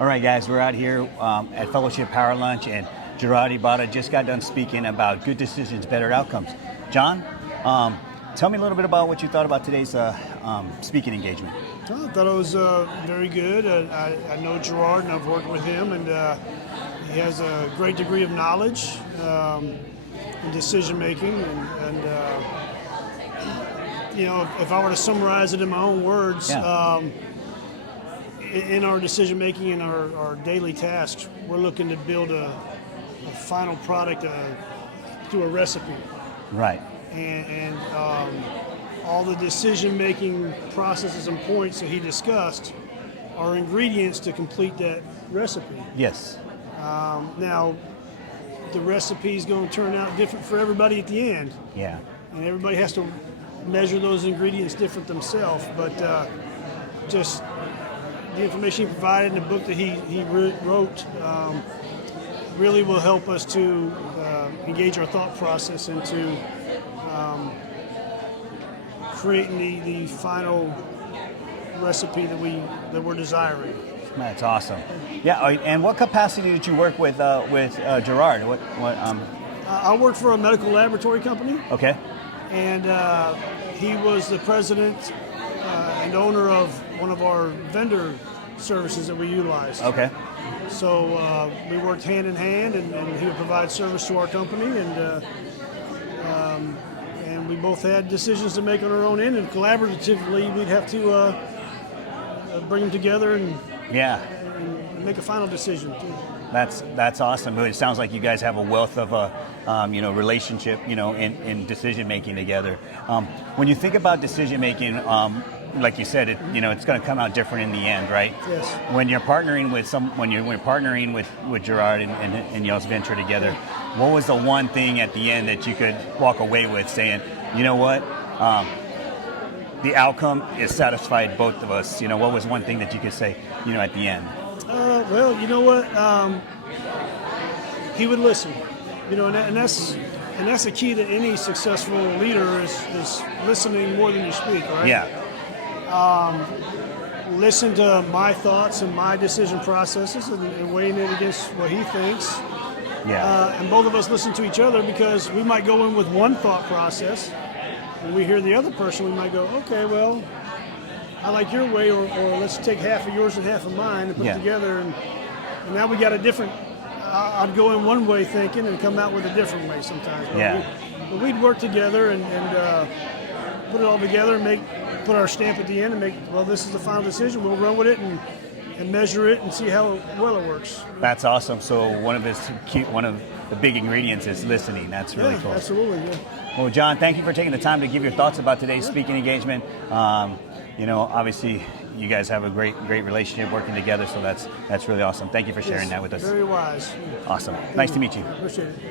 All right, guys, we're out here at Fellowship Power Lunch, and Gerard Ibarra just got done speaking about good decisions, better outcomes. John, tell me a little bit about what you thought about today's speaking engagement. I thought it was very good. I know Gerard, and I've worked with him, and he has a great degree of knowledge in decision making. And if I were to summarize it in my own words, in our decision making in our daily tasks, we're looking to build a final product through a recipe. Right. And all the decision-making processes and points that he discussed are ingredients to complete that recipe. Yes. Now, the recipe is going to turn out different for everybody at the end. Yeah. And everybody has to measure those ingredients different themselves. But just the information he provided in the book that he wrote really will help us to engage our thought process into creating the final recipe that we're desiring. That's awesome. Yeah, and what capacity did you work with Gerard? I worked for a medical laboratory company. Okay. And he was the president and owner of one of our vendor services that we utilized. Okay. So we worked hand in hand, and he would provide service to our company, and we both had decisions to make on our own end, and collaboratively we'd have to bring them together and make a final decision too. That's awesome. It sounds like you guys have a wealth of relationship, in decision making together. When you think about decision making, like you said, it's going to come out different in the end, right? Yes. When you're partnering with when you're partnering with Gerard and y'all's venture together, what was the one thing at the end that you could walk away with saying, you know what, the outcome is satisfied both of us? What was one thing that you could say, at the end? Well, you know what? He would listen. And that's the key to any successful leader is listening more than you speak, right? Yeah. Listen to my thoughts and my decision processes and weighing it against what he thinks. Yeah. And both of us listen to each other, because we might go in with one thought process. When we hear the other person, we might go, okay, well, I like your way, or let's take half of yours and half of mine and put it together. And now we got a different, I'd go in one way thinking and come out with a different way sometimes. But we'd work together and put it all together and put our stamp at the end and this is the final decision. We'll run with it and measure it and see how well it works. That's awesome. So one of the big ingredients is listening. That's really cool. Absolutely, yeah. Well, John, thank you for taking the time to give your thoughts about today's speaking engagement. Obviously, you guys have a great relationship working together, so that's really awesome. Thank you for sharing that with us. Very wise. Awesome. Nice to meet you. Appreciate it.